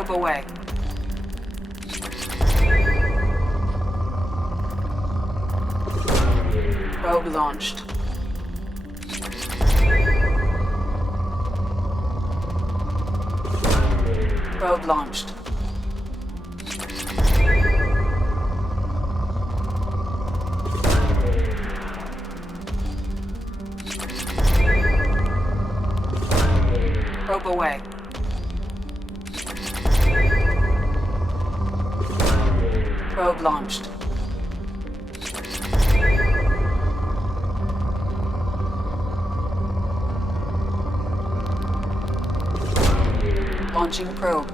Probe away. Probe launched. Probe launched. Probe away. Probe launched. Launching probe.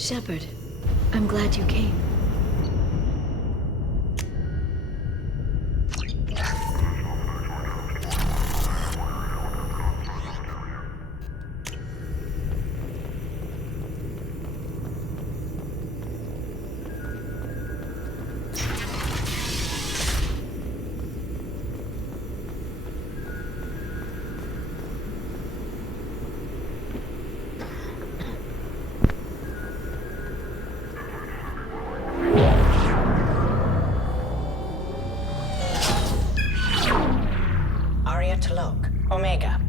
Shepard, I'm glad you came. Omega.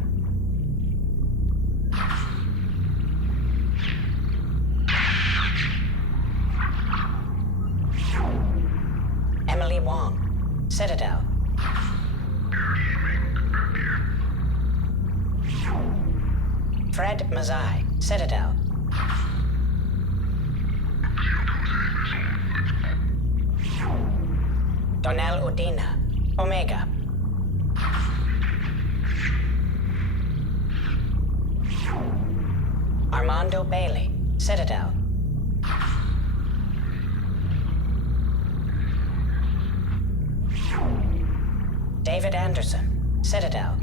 Emily Wong, Citadel. Fred Mazai, Citadel. Donnell Udina, Omega. Armando Bailey, Citadel. David Anderson, Citadel.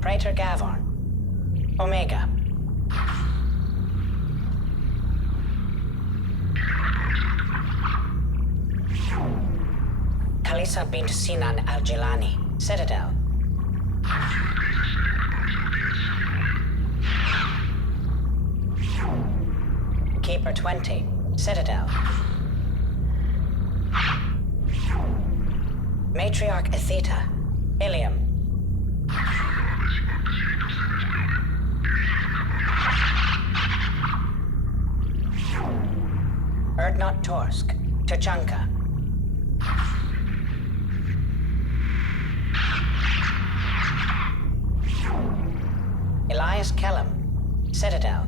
Praetor Gavorn, Omega. Khalisa bint Sinan al-Jilani, Citadel. Keeper 20, Citadel. Matriarch Atheta, Ilium. Erdnot Torsk, Tuchanka. Elias Kellum, Citadel.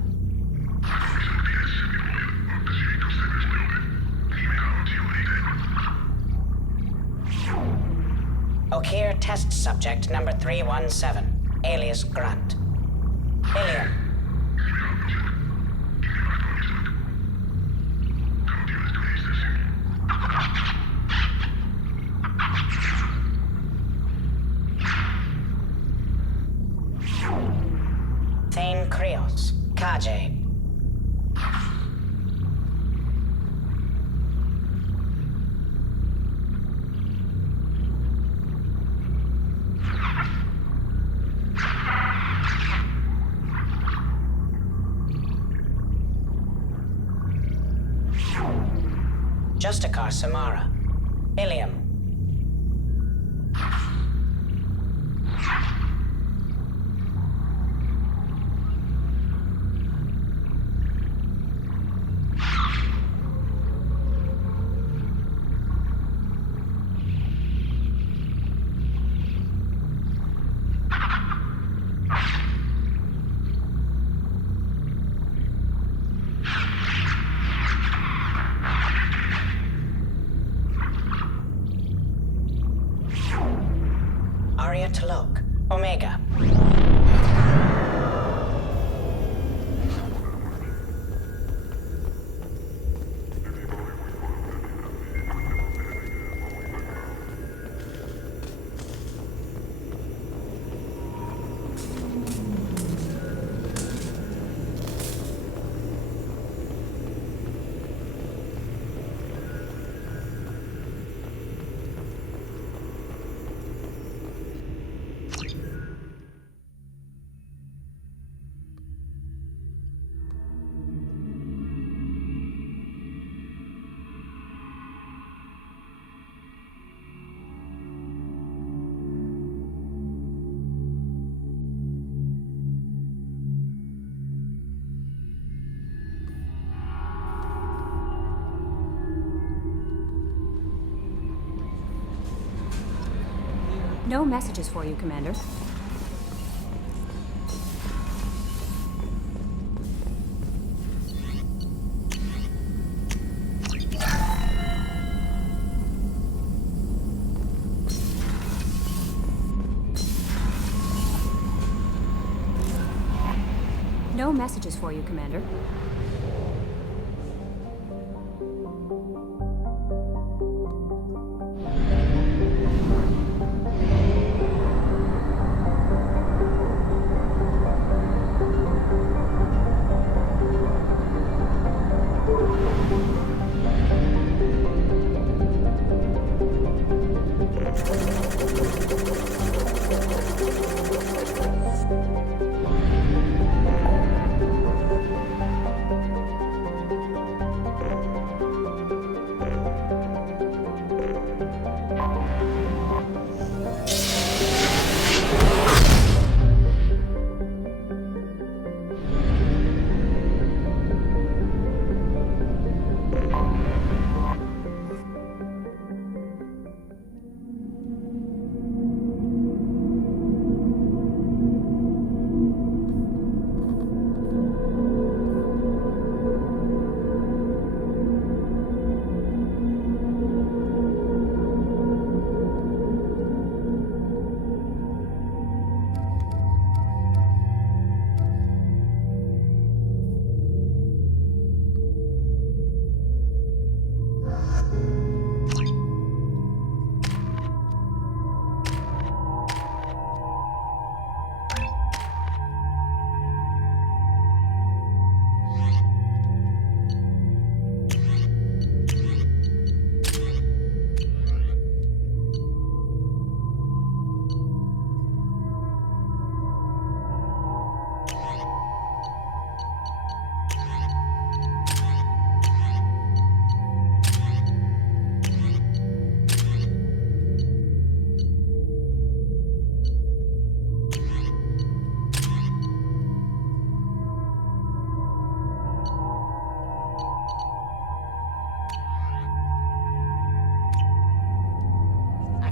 Okir test subject number 317, alias Grunt. Ilium. Thane Krios, Kaje. Justicar Samara, Ilium. Arya T'Loak, Omega. No messages for you, Commander. no messages for you, Commander.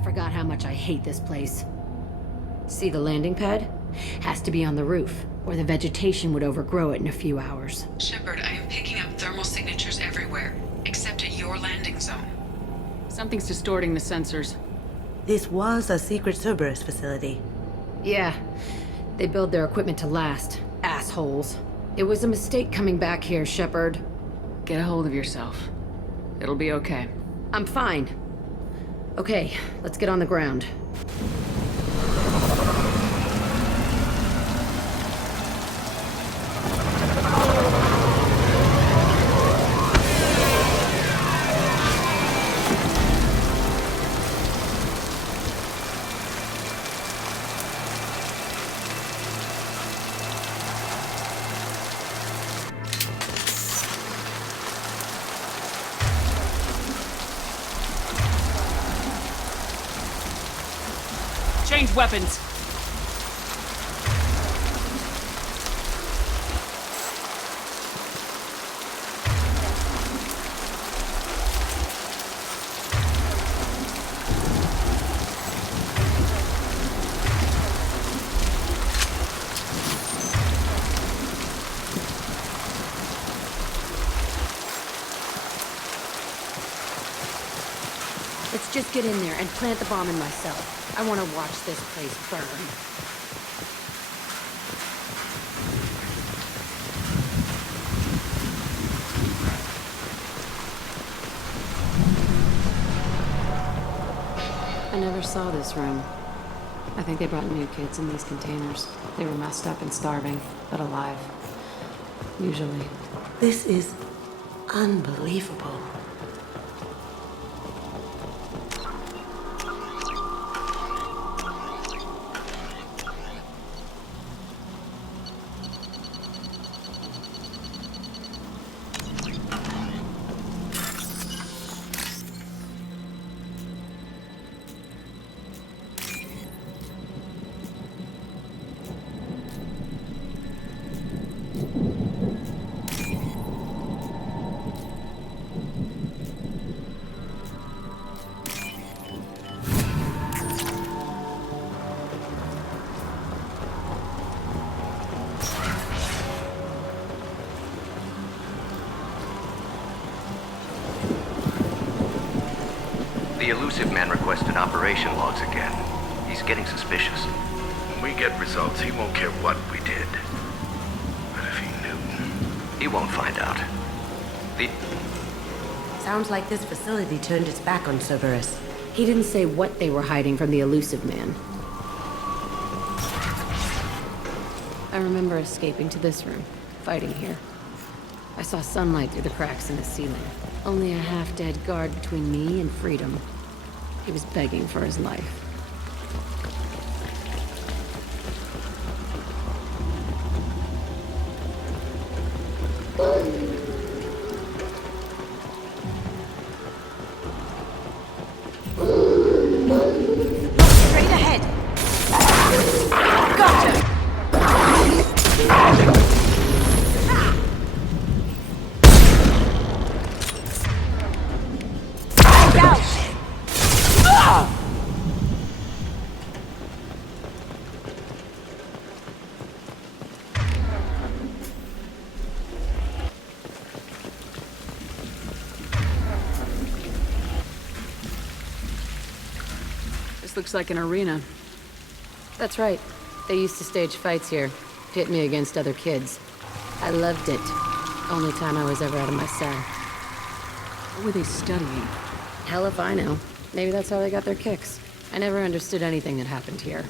Forgot how much I hate this place. See the landing pad? Has to be on the roof, or the vegetation would overgrow it in a few hours. Shepard, I am picking up thermal signatures everywhere, except at your landing zone. Something's distorting the sensors. This was a secret Cerberus facility. Yeah, they build their equipment to last. Assholes. It was a mistake coming back here, Shepard. Get a hold of yourself. It'll be okay. I'm fine. Okay, let's get on the ground. Change weapons! Let's just get in there and plant the bomb in myself. I want to watch this place burn. I never saw this room. I think they brought new kids in these containers. They were messed up and starving, but alive. Usually. This is unbelievable. The elusive man requested operation logs again. He's getting suspicious. When we get results, he won't care what we did. But if he He won't find out. The... Sounds like this facility turned its back on Cerberus. He didn't say what they were hiding from the elusive man. I remember escaping to this room, fighting here. I saw sunlight through the cracks in the ceiling. Only a half-dead guard between me and freedom. He was begging for his life. Straight ahead! Gotcha! This looks like an arena. That's right. They used to stage fights here, pit me against other kids. I loved it. Only time I was ever out of my cell. What were they studying? Hell if I know. Maybe that's how they got their kicks. I never understood anything that happened here.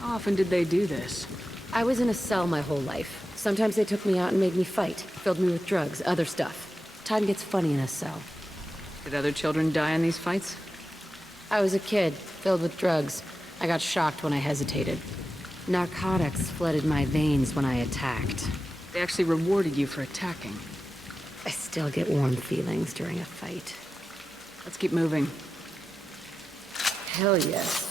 How often did they do this? I was in a cell my whole life. Sometimes they took me out and made me fight, filled me with drugs, other stuff. Time gets funny in a cell. Did other children die in these fights? I was a kid, filled with drugs. I got shocked when I hesitated. Narcotics flooded my veins when I attacked. They actually rewarded you for attacking. I still get warm feelings during a fight. Let's keep moving. Hell yes.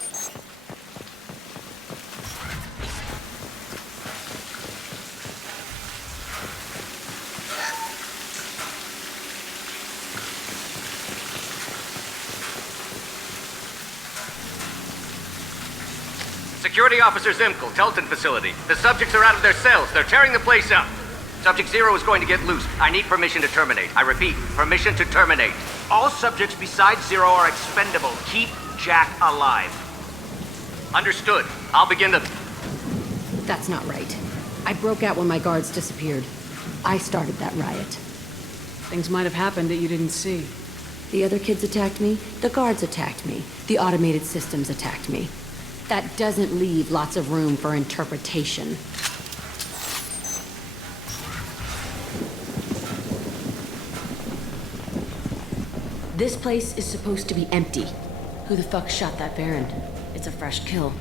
Security Officer Zimkel, Telton facility. The subjects are out of their cells. They're tearing the place up. Subject Zero is going to get loose. I need permission to terminate. I repeat, permission to terminate. All subjects besides Zero are expendable. Keep Jack alive. Understood. I'll begin the... That's not right. I broke out when my guards disappeared. I started that riot. Things might have happened that you didn't see. The other kids attacked me, the guards attacked me, the automated systems attacked me. That doesn't leave lots of room for interpretation. This place is supposed to be empty. Who the fuck shot that Baron? It's a fresh kill.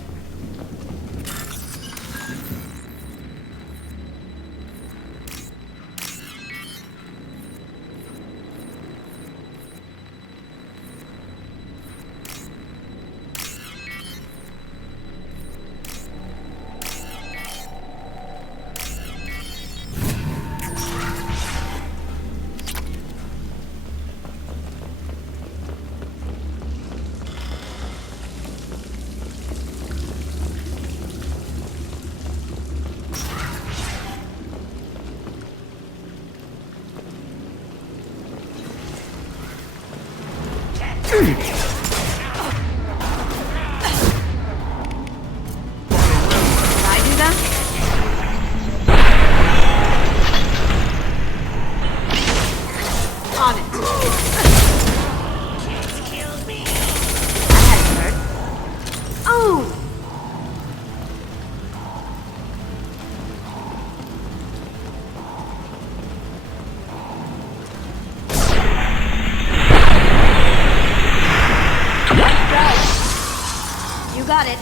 Got it.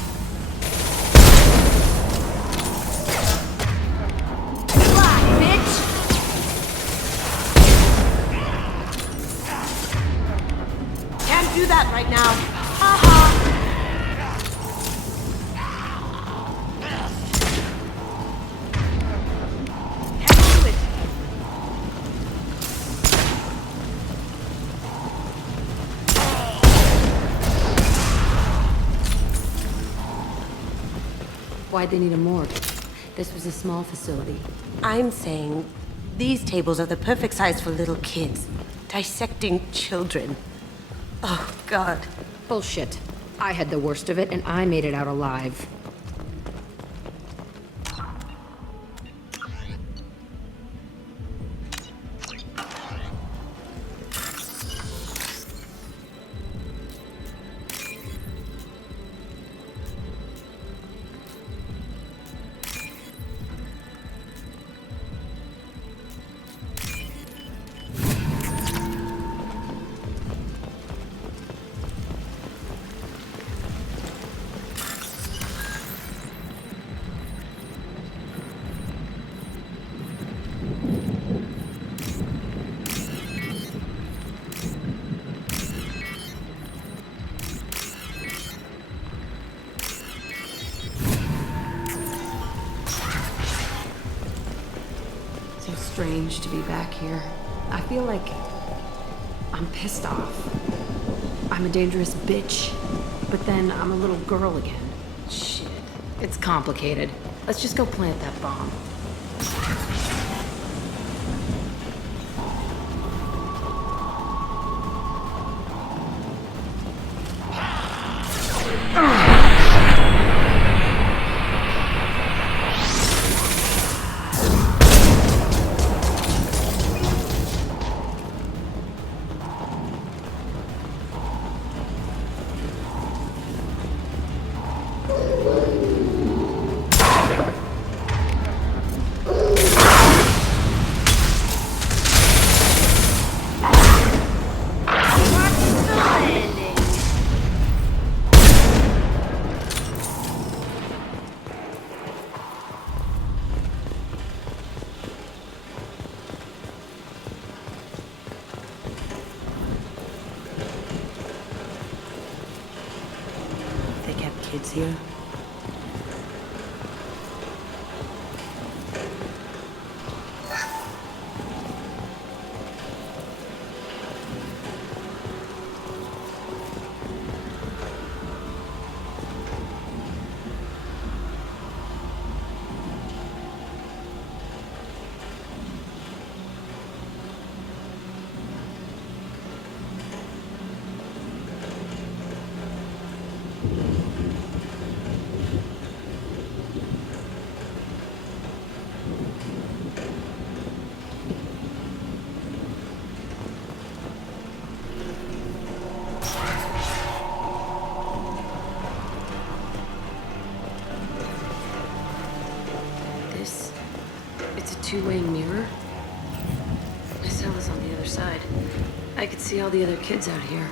Fly, bitch! Can't do that right now. Haha! Can't do it. Why'd they need a morgue? This was a small facility. I'm saying these tables are the perfect size for little kids. Dissecting children. Oh, God. Bullshit. I had the worst of it, and I made it out alive. strange to be back here. I feel like I'm pissed off. I'm a dangerous bitch, but then I'm a little girl again. Shit. It's complicated. Let's just go plant that bomb. Kids here. It's a two-way mirror. My cell is on the other side. I could see all the other kids out here.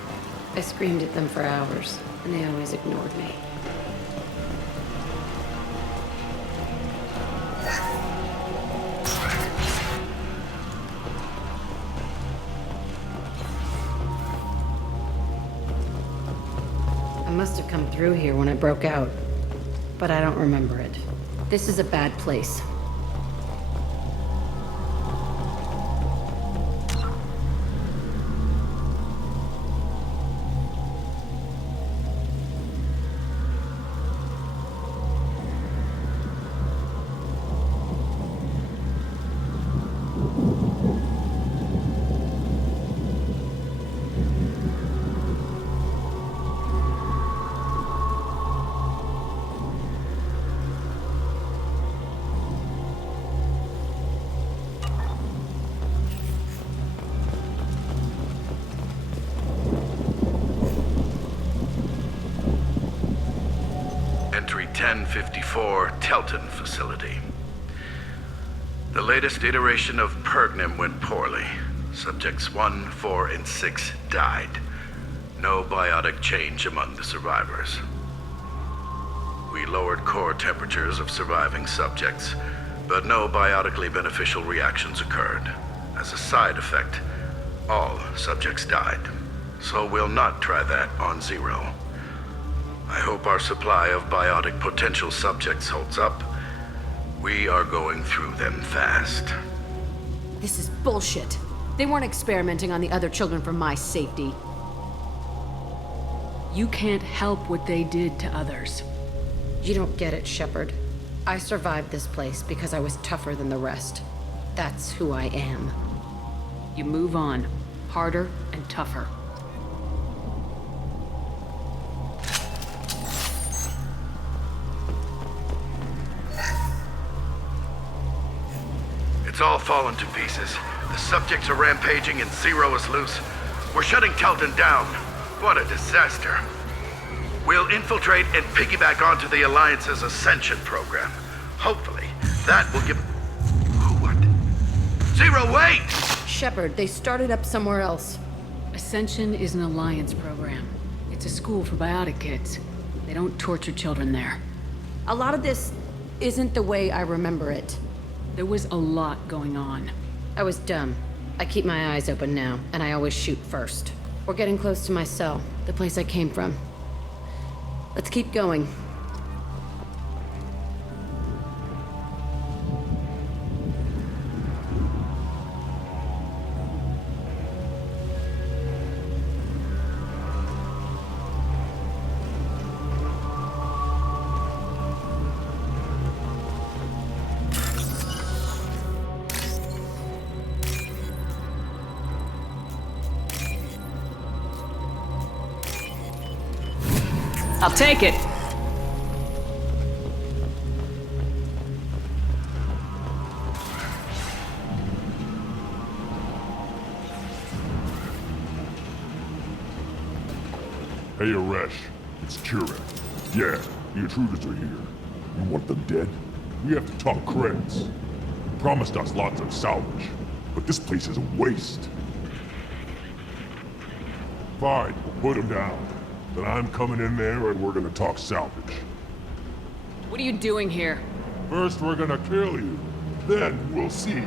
I screamed at them for hours, and they always ignored me. I must have come through here when I broke out, but I don't remember it. This is a bad place. Entry 1054, Telton facility. The latest iteration of Pergnim went poorly. Subjects 1, 4, and 6 died. No biotic change among the survivors. We lowered core temperatures of surviving subjects, but no biotically beneficial reactions occurred. As a side effect, all subjects died. So we'll not try that on Zero. I hope our supply of biotic potential subjects holds up. We are going through them fast. This is bullshit. They weren't experimenting on the other children for my safety. You can't help what they did to others. You don't get it, Shepard. I survived this place because I was tougher than the rest. That's who I am. You move on. Harder and tougher. It's all fallen to pieces. The subjects are rampaging and Zero is loose. We're shutting Telton down. What a disaster. We'll infiltrate and piggyback onto the Alliance's Ascension program. Hopefully, that will give... What? Zero, wait! Shepard, they started up somewhere else. Ascension is an Alliance program. It's a school for biotic kids. They don't torture children there. A lot of this isn't the way I remember it. There was a lot going on. I was dumb. I keep my eyes open now, and I always shoot first. We're getting close to my cell, the place I came from. Let's keep going. I'll take it. Hey, Aresh. It's Kira. Yeah, the intruders are here. You want them dead? We have to talk creds. You promised us lots of salvage, but this place is a waste. Fine, we'll put them down. Then I'm coming in there and we're gonna talk salvage. What are you doing here? First we're gonna kill you, then we'll see.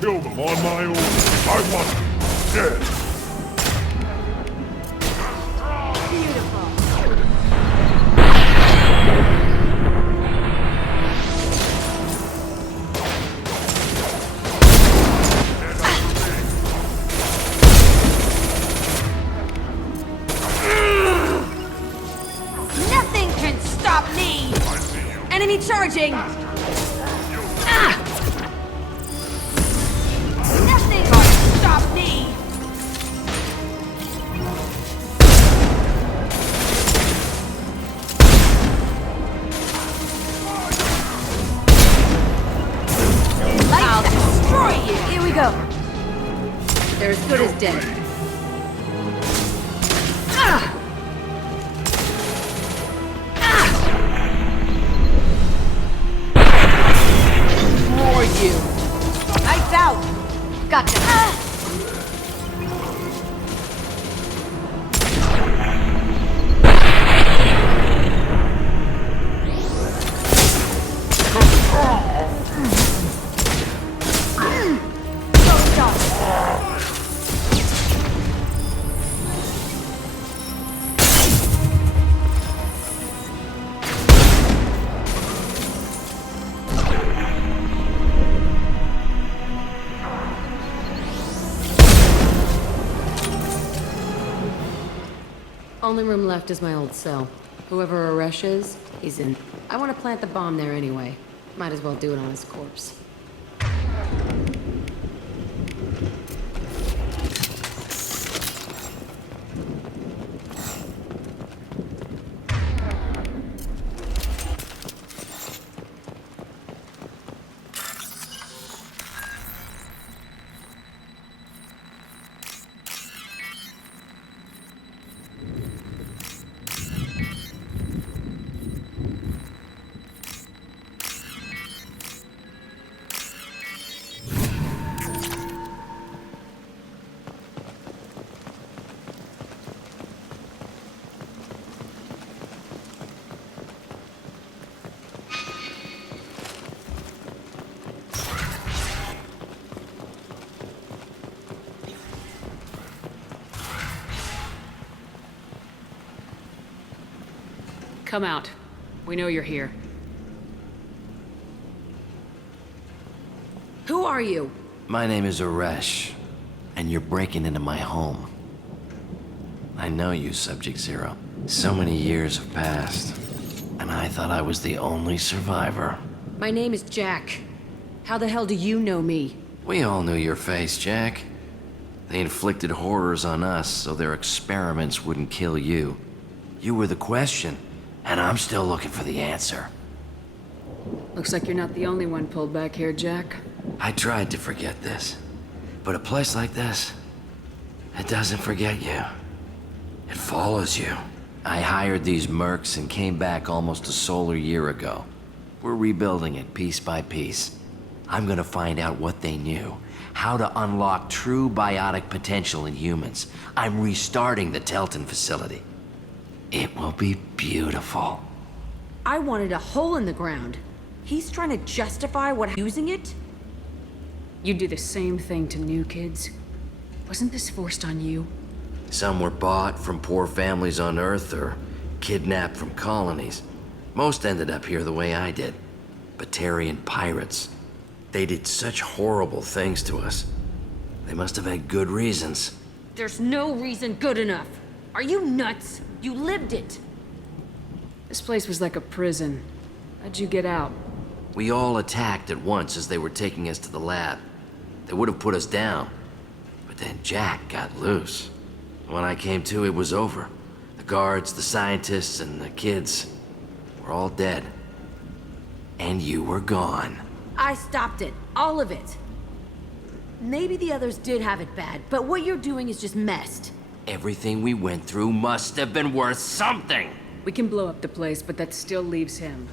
Kill them on my own. I want them dead. Nothing can stop me! Enemy charging! Ah! Nothing can stop me! I'll destroy you! Here we go. They're as good as dead. Ah! You. Lights out! Gotcha! Only room left is my old cell. Whoever Aresh is, he's in. I want to plant the bomb there anyway. Might as well do it on his corpse. Come out. We know you're here. Who are you? My name is Aresh, and you're breaking into my home. I know you, Subject Zero. So many years have passed, and I thought I was the only survivor. My name is Jack. How the hell do you know me? We all knew your face, Jack. They inflicted horrors on us so their experiments wouldn't kill you. You were the question, and I'm still looking for the answer. Looks like you're not the only one pulled back here, Jack. I tried to forget this, but a place like this, it doesn't forget you. It follows you. I hired these mercs and came back almost a solar year ago. We're rebuilding it piece by piece. I'm gonna find out what they knew, how to unlock true biotic potential in humans. I'm restarting the Telton facility. It will be beautiful. I wanted a hole in the ground. He's trying to justify what using it? You do the same thing to new kids. Wasn't this forced on you? Some were bought from poor families on Earth or kidnapped from colonies. Most ended up here the way I did. Batarian pirates. They did such horrible things to us. They must have had good reasons. There's no reason good enough. Are you nuts? You lived it. This place was like a prison. How'd you get out? We all attacked at once as they were taking us to the lab. They would have put us down. But then Jack got loose. When I came to, it was over. The The guards, the scientists, and the kids were all dead. And you were gone. I stopped it. All of it. Maybe the others did have it bad, but what you're doing is just messed. Everything we went through must have been worth something! We can blow up the place, but that still leaves him.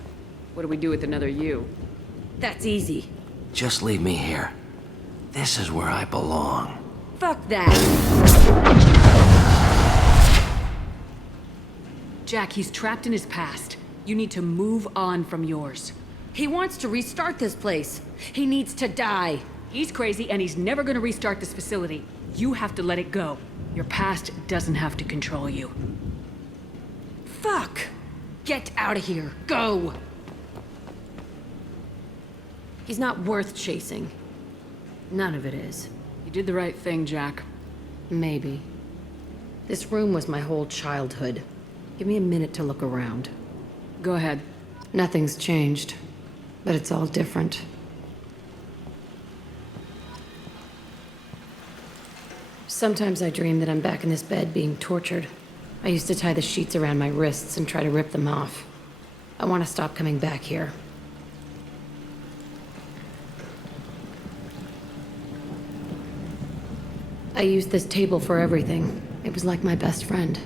What do we do with another you? That's easy. Just leave me here. This is where I belong. Fuck that. Jack, he's trapped in his past. You need to move on from yours. He wants to restart this place. He needs to die. He's crazy and he's never gonna restart this facility. You have to let it go. Your past doesn't have to control you. Fuck! Get out of here. Go! He's not worth chasing. None of it is. You did the right thing, Jack. Maybe. This room was my whole childhood. Give me a minute to look around. Go ahead. Nothing's changed, but it's all different. Sometimes I dream that I'm back in this bed being tortured. I used to tie the sheets around my wrists and try to rip them off. I want to stop coming back here. I used this table for everything. It was like my best friend.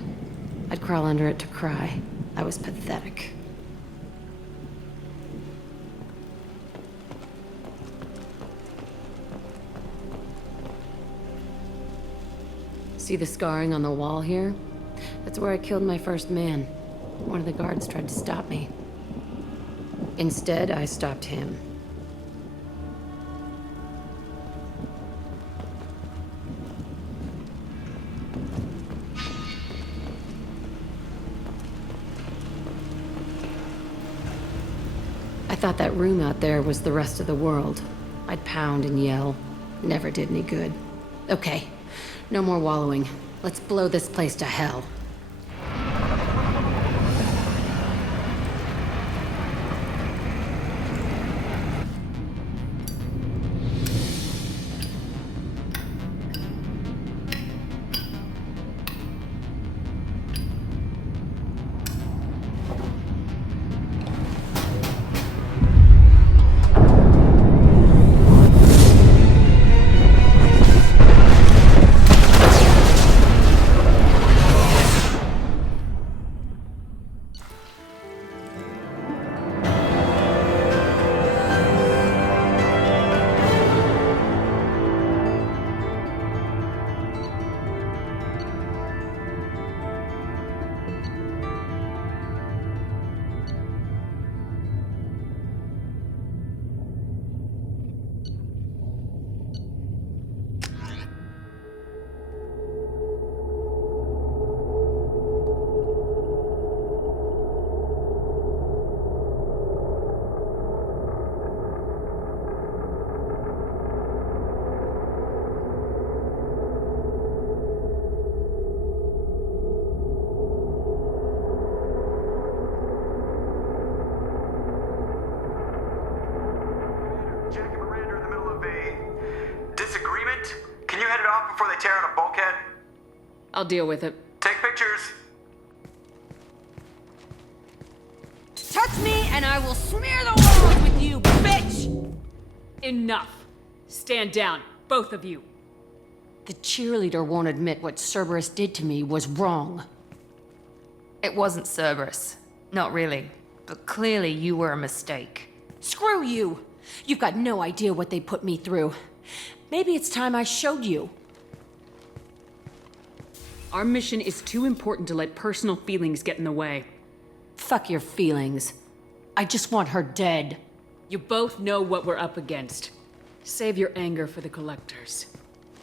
I'd crawl under it to cry. I was pathetic. See the scarring on the wall here? That's where I killed my first man. One of the guards tried to stop me. Instead, I stopped him. I thought that room out there was the rest of the world. I'd pound and yell. Never did any good. Okay, no more wallowing. Let's blow this place to hell. I'll deal with it. Take pictures. Touch me and I will smear the walls with you, bitch! Enough. Stand down, both of you. The cheerleader won't admit what Cerberus did to me was wrong. It wasn't Cerberus. Not really. But clearly you were a mistake. Screw you! You've got no idea what they put me through. Maybe it's time I showed you. Our mission is too important to let personal feelings get in the way. Fuck your feelings. I just want her dead. You both know what we're up against. Save your anger for the collectors.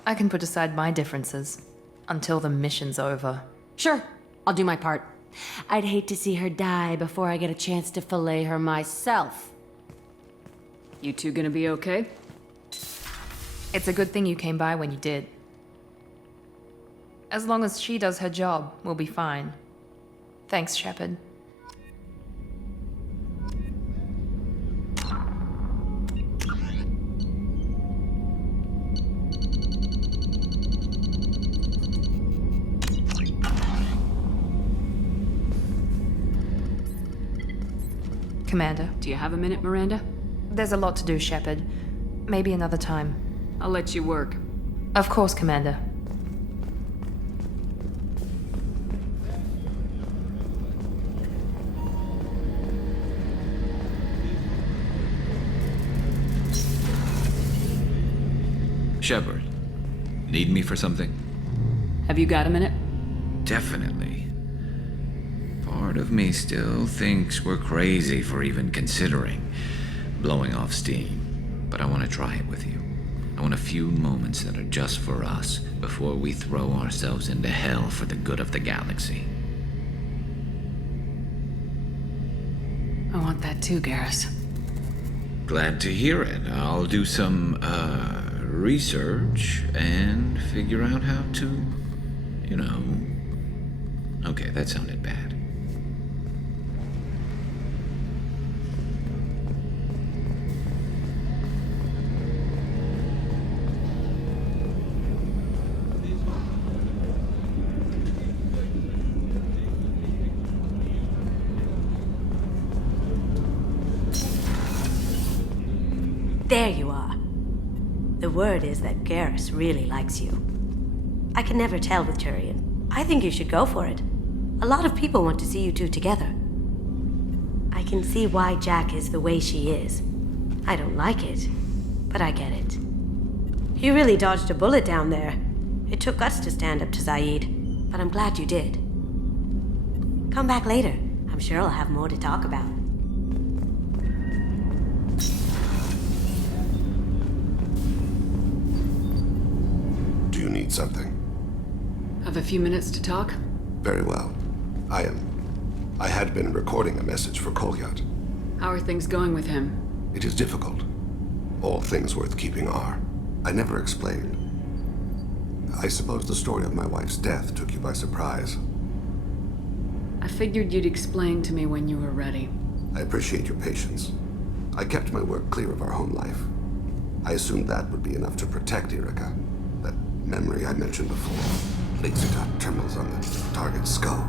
I can put aside my differences until the mission's over. Sure, I'll do my part. I'd hate to see her die before I get a chance to fillet her myself. You two gonna be okay? It's a good thing you came by when you did. As long as she does her job, we'll be fine. Thanks, Shepard. Commander. Do you have a minute, Miranda? There's a lot to do, Shepard. Maybe another time. I'll let you work. Of course, Commander. Shepard, need me for something? Have you got a minute? Definitely. Part of me still thinks we're crazy for even considering blowing off steam, but I want to try it with you. I want a few moments that are just for us before we throw ourselves into hell for the good of the galaxy. I want that too, Garrus. Glad to hear it. I'll do some, research and figure out how to, you know... Okay, that sounded bad. There you are. The word is that Garrus really likes you. I can never tell with Turian. I think you should go for it. A lot of people want to see you two together. I can see why Jack is the way she is. I don't like it, but I get it. You really dodged a bullet down there. It took guts to stand up to Zaid, but I'm glad you did. Come back later. I'm sure I'll have more to talk about. Do you need something? Have a few minutes to talk? Very well. I had been recording a message for Kolyat. How are things going with him? It is difficult. All things worth keeping are. I never explained. I suppose the story of my wife's death took you by surprise. I figured you'd explain to me when you were ready. I appreciate your patience. I kept my work clear of our home life. I assumed that would be enough to protect Erica. That memory I mentioned before. Laser dot trembles on the target's skull.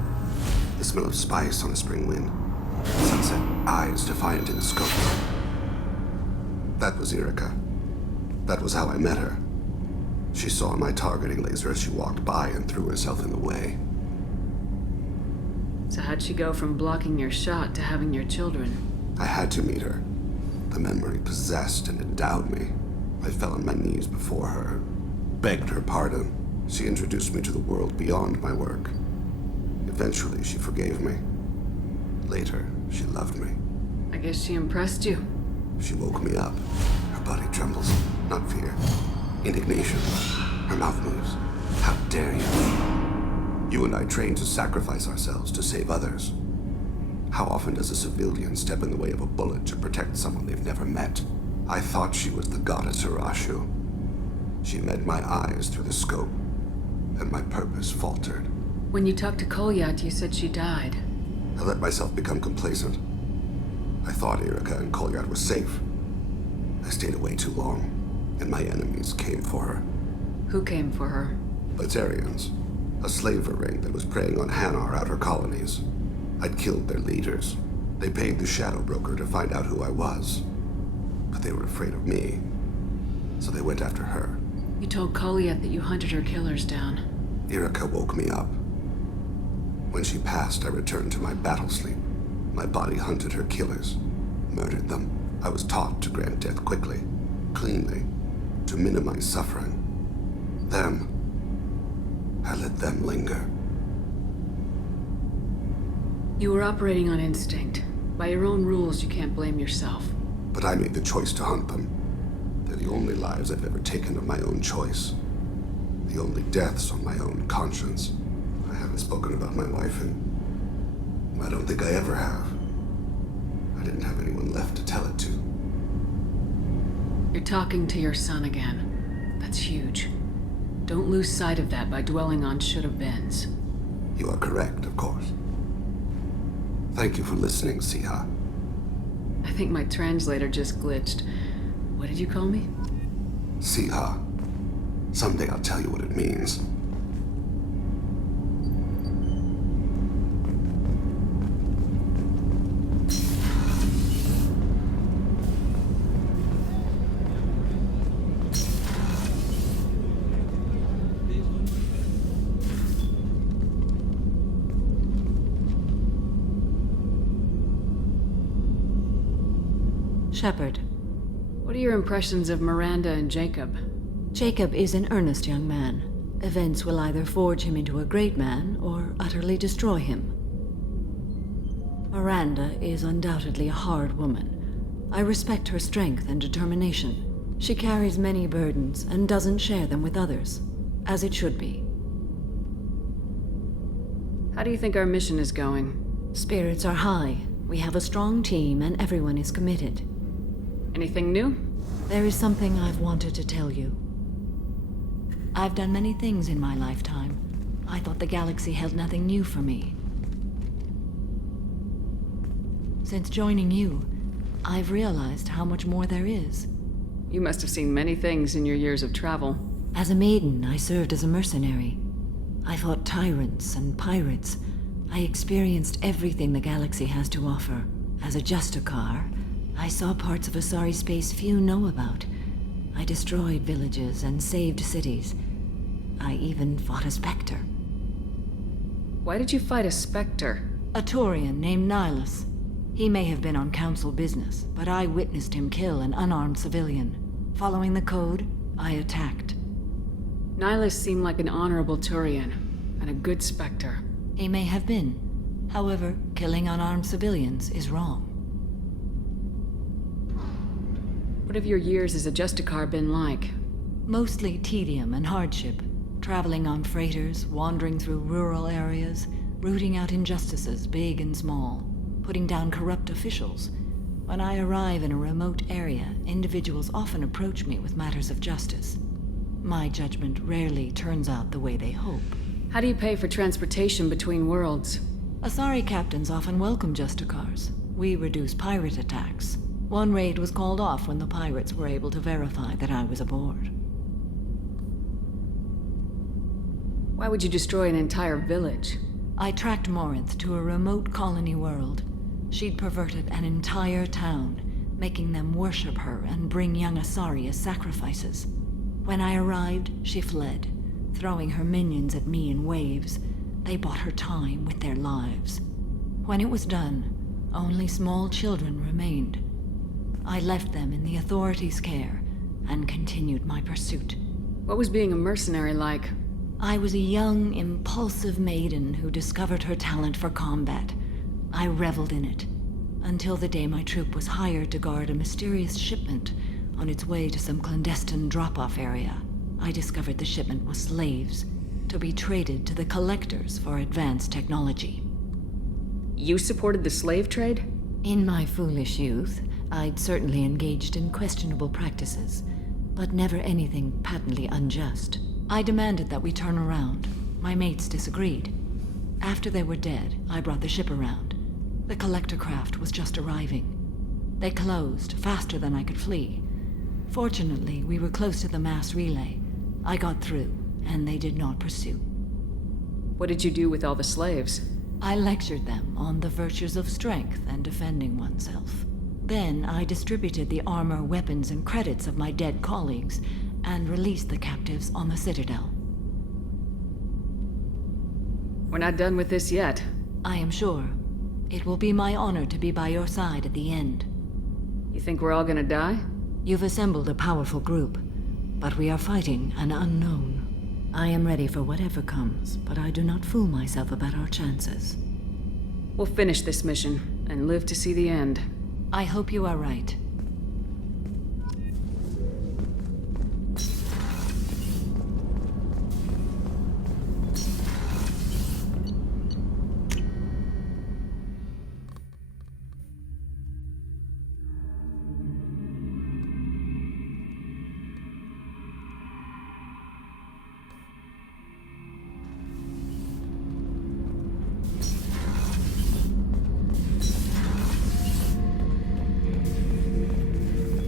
The smell of spice on a spring wind. Sunset eyes defiant in the scope. That was Erica. That was how I met her. She saw my targeting laser as she walked by and threw herself in the way. So how'd she go from blocking your shot to having your children? I had to meet her. The memory possessed and endowed me. I fell on my knees before her, begged her pardon. She introduced me to the world beyond my work. Eventually, she forgave me. Later, she loved me. I guess she impressed you. She woke me up. Her body trembles. Not fear. Indignation. Her mouth moves. How dare you? You and I trained to sacrifice ourselves to save others. How often does a civilian step in the way of a bullet to protect someone they've never met? I thought she was the goddess Arashu. She met my eyes through the scope, and my purpose faltered. When you talked to Kolyat, you said she died. I let myself become complacent. I thought Erica and Kolyat were safe. I stayed away too long, and my enemies came for her. Who came for her? Batarians. A slaver ring that was preying on Hanar outer colonies. I'd killed their leaders. They paid the Shadow Broker to find out who I was. But they were afraid of me, so they went after her. You told Kolyat that you hunted her killers down. Erica woke me up. When she passed, I returned to my battle sleep. My body hunted her killers, murdered them. I was taught to grant death quickly, cleanly, to minimize suffering. I let them linger. You were operating on instinct. By your own rules, you can't blame yourself. But I made the choice to hunt them. They're the only lives I've ever taken of my own choice. The only deaths on my own conscience. I haven't spoken about my wife, and I don't think I ever have. I didn't have anyone left to tell it to. You're talking to your son again. That's huge. Don't lose sight of that by dwelling on should-have-beens. You are correct, of course. Thank you for listening, Siha. I think my translator just glitched. What did you call me? Siha. Someday I'll tell you what it means. Shepard. What are your impressions of Miranda and Jacob? Jacob is an earnest young man. Events will either forge him into a great man or utterly destroy him. Miranda is undoubtedly a hard woman. I respect her strength and determination. She carries many burdens and doesn't share them with others, as it should be. How do you think our mission is going? Spirits are high. We have a strong team and everyone is committed. Anything new? There is something I've wanted to tell you. I've done many things in my lifetime. I thought the galaxy held nothing new for me. Since joining you, I've realized how much more there is. You must have seen many things in your years of travel. As a maiden, I served as a mercenary. I fought tyrants and pirates. I experienced everything the galaxy has to offer. As a Justicar, I saw parts of Asari space few know about. I destroyed villages and saved cities. I even fought a Spectre. Why did you fight a Spectre? A Turian named Nihilus. He may have been on council business, but I witnessed him kill an unarmed civilian. Following the code, I attacked. Nihilus seemed like an honorable Turian, and a good Spectre. He may have been. However, killing unarmed civilians is wrong. What have your years as a Justicar been like? Mostly tedium and hardship. Traveling on freighters, wandering through rural areas, rooting out injustices, big and small, putting down corrupt officials. When I arrive in a remote area, individuals often approach me with matters of justice. My judgment rarely turns out the way they hope. How do you pay for transportation between worlds? Asari captains often welcome Justicars. We reduce pirate attacks. One raid was called off when the pirates were able to verify that I was aboard. Why would you destroy an entire village? I tracked Morinth to a remote colony world. She'd perverted an entire town, making them worship her and bring young Asari as sacrifices. When I arrived, she fled, throwing her minions at me in waves. They bought her time with their lives. When it was done, only small children remained. I left them in the authorities' care and continued my pursuit. What was being a mercenary like? I was a young, impulsive maiden who discovered her talent for combat. I reveled in it, until the day my troop was hired to guard a mysterious shipment on its way to some clandestine drop-off area. I discovered the shipment was slaves, to be traded to the collectors for advanced technology. You supported the slave trade? In my foolish youth, I'd certainly engaged in questionable practices, but never anything patently unjust. I demanded that we turn around. My mates disagreed. After they were dead, I brought the ship around. The collector craft was just arriving. They closed faster than I could flee. Fortunately, we were close to the mass relay. I got through, and they did not pursue. What did you do with all the slaves? I lectured them on the virtues of strength and defending oneself. Then I distributed the armor, weapons, and credits of my dead colleagues and released the captives on the Citadel. We're not done with this yet. I am sure. It will be my honor to be by your side at the end. You think we're all gonna die? You've assembled a powerful group, but we are fighting an unknown. I am ready for whatever comes, but I do not fool myself about our chances. We'll finish this mission and live to see the end. I hope you are right.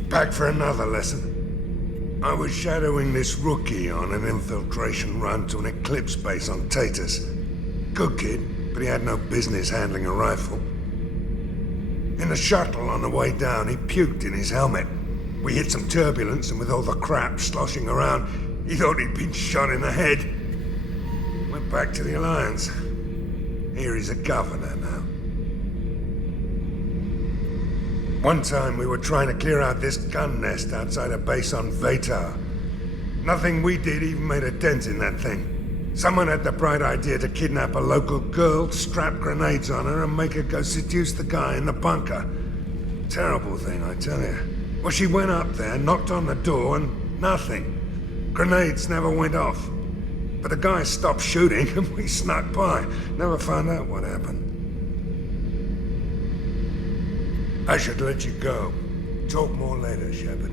Back for another lesson. I was shadowing this rookie on an infiltration run to an Eclipse base on Tatus. Good kid, but he had no business handling a rifle. In the shuttle on the way down, he puked in his helmet. We hit some turbulence, and with all the crap sloshing around, he thought he'd been shot in the head. Went back to the Alliance. Here he's a governor now. One time we were trying to clear out this gun nest outside a base on Vatar. Nothing we did even made a dent in that thing. Someone had the bright idea to kidnap a local girl, strap grenades on her, and make her go seduce the guy in the bunker. Terrible thing, I tell you. Well, she went up there, knocked on the door, and nothing. Grenades never went off. But the guy stopped shooting, and we snuck by. Never found out what happened. I should let you go. Talk more later, Shepard.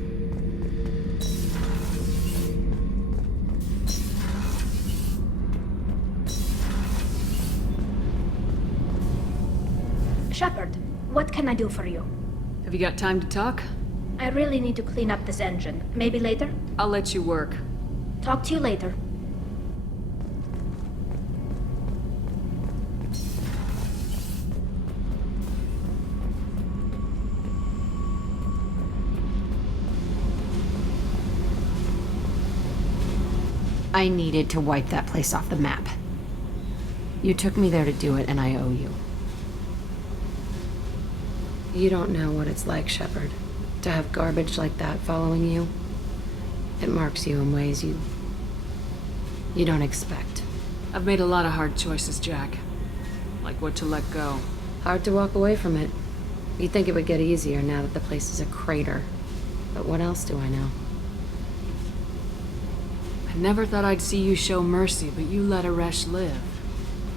Shepard, what can I do for you? Have you got time to talk? I really need to clean up this engine. Maybe later? I'll let you work. Talk to you later. I needed to wipe that place off the map. You took me there to do it, and I owe you. You don't know what it's like, Shepard, to have garbage like that following you. It marks you in ways you don't expect. I've made a lot of hard choices, Jack. Like what to let go. Hard to walk away from it. You'd think it would get easier now that the place is a crater. But what else do I know? I never thought I'd see you show mercy, but you let Aresh live.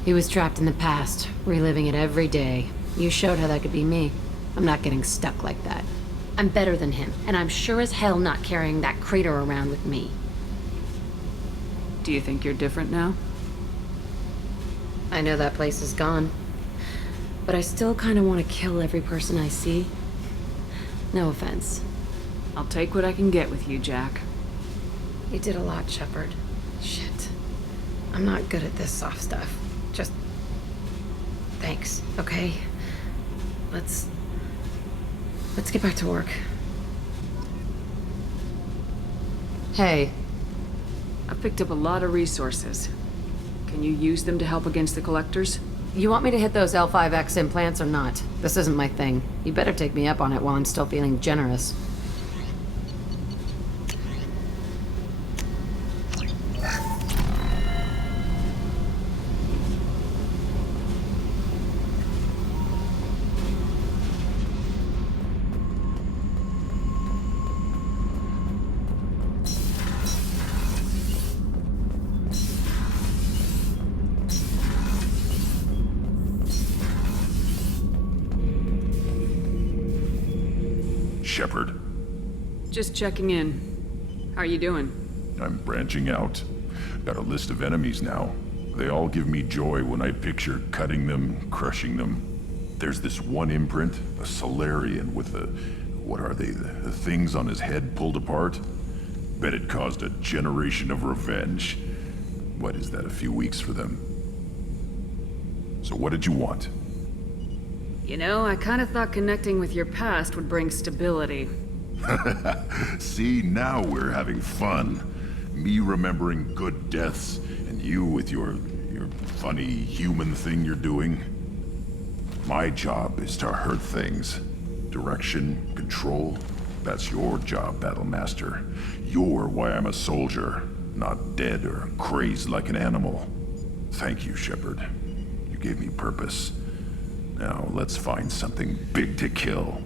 He was trapped in the past, reliving it every day. You showed how that could be me. I'm not getting stuck like that. I'm better than him, and I'm sure as hell not carrying that crater around with me. Do you think you're different now? I know that place is gone. But I still kind of want to kill every person I see. No offense. I'll take what I can get with you, Jack. You did a lot, Shepard. Shit. I'm not good at this soft stuff. Just... thanks, okay? Let's get back to work. Hey. I've picked up a lot of resources. Can you use them to help against the collectors? You want me to hit those L5X implants or not? This isn't my thing. You better take me up on it while I'm still feeling generous. Shepard. Just checking in. How are you doing? I'm branching out. Got a list of enemies now. They all give me joy when I picture cutting them, crushing them. There's this one imprint, a Solarian with the... what are they? The things on his head pulled apart? Bet it caused a generation of revenge. What is that, a few weeks for them? So what did you want? You know, I kind of thought connecting with your past would bring stability. See, now we're having fun. Me remembering good deaths, and you with your funny human thing you're doing. My job is to hurt things. Direction, control, that's your job, Battlemaster. You're why I'm a soldier, not dead or crazed like an animal. Thank you, Shepard. You gave me purpose. Now, let's find something big to kill.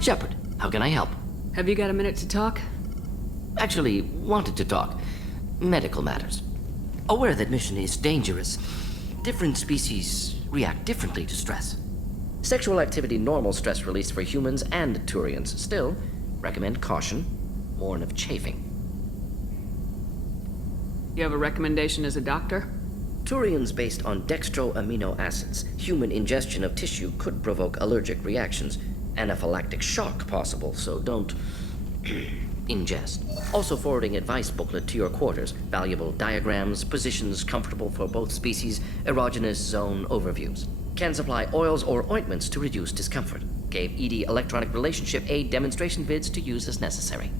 Shepard, how can I help? Have you got a minute to talk? Actually, wanted to talk. Medical matters. Aware that mission is dangerous. Different species react differently to stress. Sexual activity normal stress release for humans and Turians. Still, Recommend caution. Warn of chafing. You have a recommendation as a doctor? Turian's based on dextro amino acids. Human ingestion of tissue could provoke allergic reactions. Anaphylactic shock possible, so don't ingest. Also forwarding advice booklet to your quarters. Valuable diagrams, positions comfortable for both species, erogenous zone overviews. Can supply oils or ointments to reduce discomfort. Gave ED electronic relationship aid demonstration vids to use as necessary.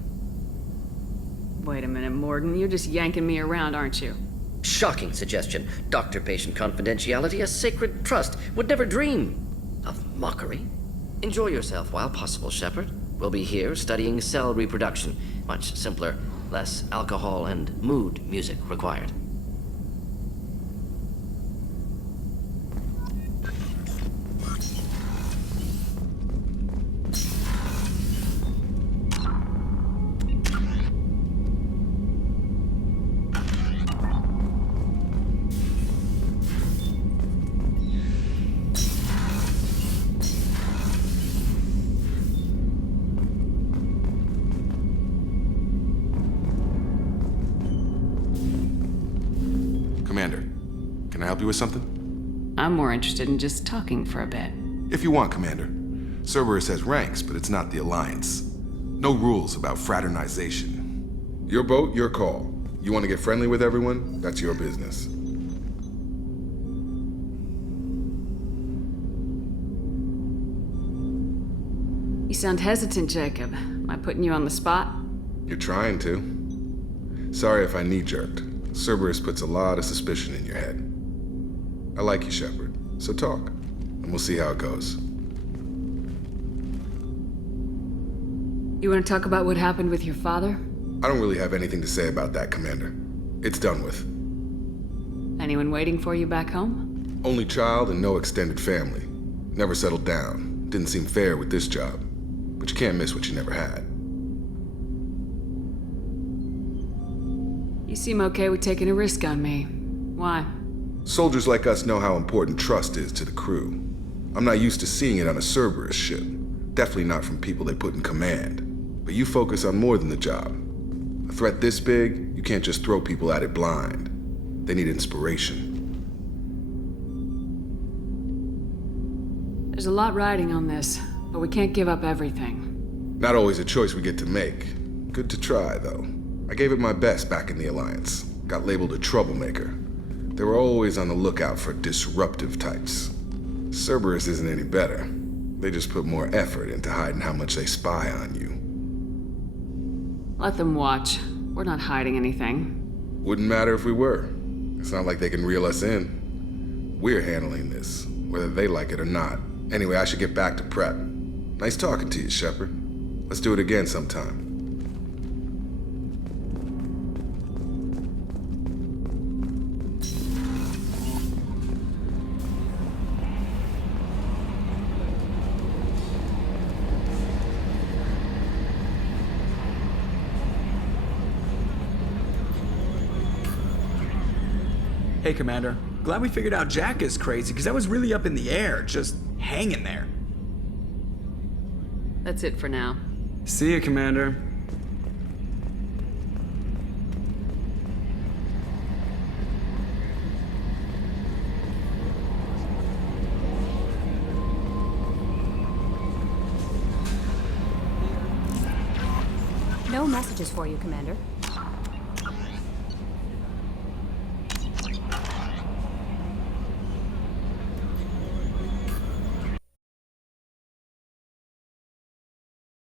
Wait a minute, Morgan. You're just yanking me around, aren't you? Shocking suggestion. Doctor-patient confidentiality, a sacred trust. Would never dream of mockery. Enjoy yourself while possible, Shepard. We'll be here studying cell reproduction. Much simpler, less alcohol and mood music required. Commander, can I help you with something? I'm more interested in just talking for a bit. If you want, Commander. Cerberus has ranks, but it's not the Alliance. No rules about fraternization. Your boat, your call. You want to get friendly with everyone? That's your business. You sound hesitant, Jacob. Am I putting you on the spot? You're trying to. Sorry if I knee-jerked. Cerberus puts a lot of suspicion in your head. I like you, Shepard, so talk, and we'll see how it goes. You want to talk about what happened with your father? I don't really have anything to say about that, Commander. It's done with. Anyone waiting for you back home? Only child and no extended family. Never settled down. Didn't seem fair with this job. But you can't miss what you never had. You seem okay with taking a risk on me. Why? Soldiers like us know how important trust is to the crew. I'm not used to seeing it on a Cerberus ship. Definitely not from people they put in command. But you focus on more than the job. A threat this big, you can't just throw people at it blind. They need inspiration. There's a lot riding on this, but we can't give up everything. Not always a choice we get to make. Good to try, though. I gave it my best back in the Alliance. Got labeled a troublemaker. They were always on the lookout for disruptive types. Cerberus isn't any better. They just put more effort into hiding how much they spy on you. Let them watch. We're not hiding anything. Wouldn't matter if we were. It's not like they can reel us in. We're handling this, whether they like it or not. Anyway, I should get back to prep. Nice talking to you, Shepard. Let's do it again sometime. Hey, Commander. Glad we figured out Jack is crazy, because that was really up in the air, just hanging there. That's it for now. See you, Commander. No messages for you, Commander.